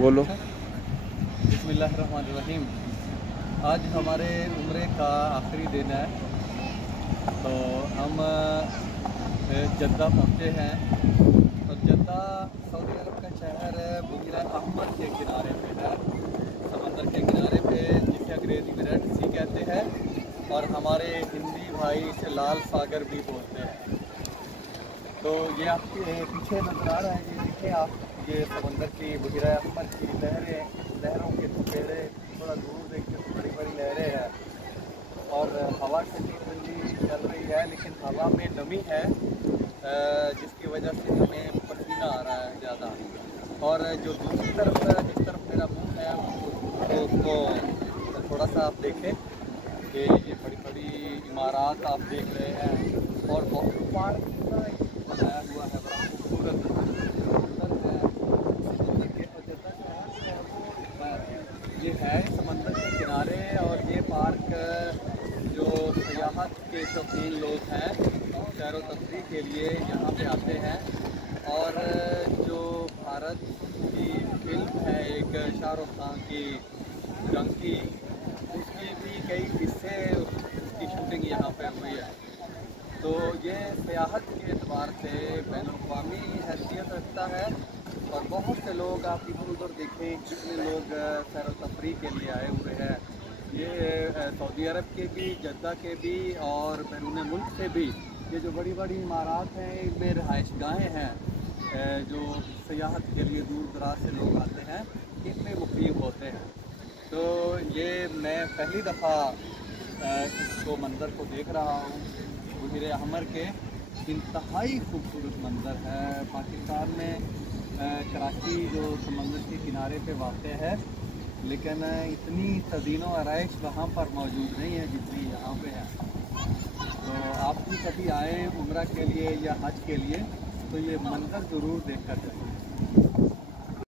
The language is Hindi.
बोलो। बिस्मिल्लाहिर्रहमानिर्रहीम। आज हमारे उम्रे का आखिरी दिन है, तो हम जद्दा पहुँचे हैं। तो जद्दा सऊदी अरब का शहर बुकीरा अहमद के किनारे पे है, समंदर के किनारे पे, जिसे अंग्रेज़ी में रेड सी कहते हैं और हमारे हिंदी भाई इसे लाल सागर भी बोलते हैं। तो ये आपके पीछे नजर आ रहा है, ये देखिए आप, ये समंदर की बुकीरा अहमद की लहरों के थपेड़े, थोड़ा दूर देखते तो बड़ी बड़ी लहरें हैं और हवा ठंडी ठंडी चल रही है, लेकिन हवा में नमी है जिसकी वजह से हमें पसीना आ रहा है ज़्यादा। और जो दूसरी तरफ, जिस तरफ मेरा मुंह है तो उसको थोड़ा सा आप देखें कि ये बड़ी बड़ी इमारत आप देख रहे हैं और बहुत पार्क बनाया हुआ है, बड़ा खूबसूरत सुंदर है। ये है समंदर के किनारे, और ये पार्क जो सियाहत के शौकीन लोग हैं सैर व तफरीह के लिए यहाँ पे आते हैं। और जो भारत की फिल्म है एक शाहरुख खान की जंग की, उसकी भी कई हिस्से उसकी शूटिंग यहाँ पे हुई है। तो ये सियाहत के एतबार से बैनुल-अक़वामी हैसियत रखता है और बहुत से लोग, आप इधर उधर देखें कितने लोग सैर व तफरीह के लिए आए हुए हैं। ये सऊदी अरब के भी, जद्दा के भी और बैरून मुल्क से भी, ये जो बड़ी बड़ी इमारत हैं इनमें रहायशगाहें हैं जो सियाहत के लिए दूर दराज से लोग आते हैं, इनमें मुक़ीम होते हैं। तो ये मैं पहली दफ़ा इसको मंज़र को देख रहा हूँ। बुकीरा अहमद के इंतहाई खूबसूरत मंज़र है। पाकिस्तान में कराची जो समंदर के किनारे पे वाक़ है, लेकिन इतनी तज़ीनो आराइश वहाँ पर मौजूद नहीं है जितनी यहाँ पे है। तो आप भी कभी आएँ उम्रा के लिए या हज के लिए तो ये मंज़र ज़रूर देख कर जाइए।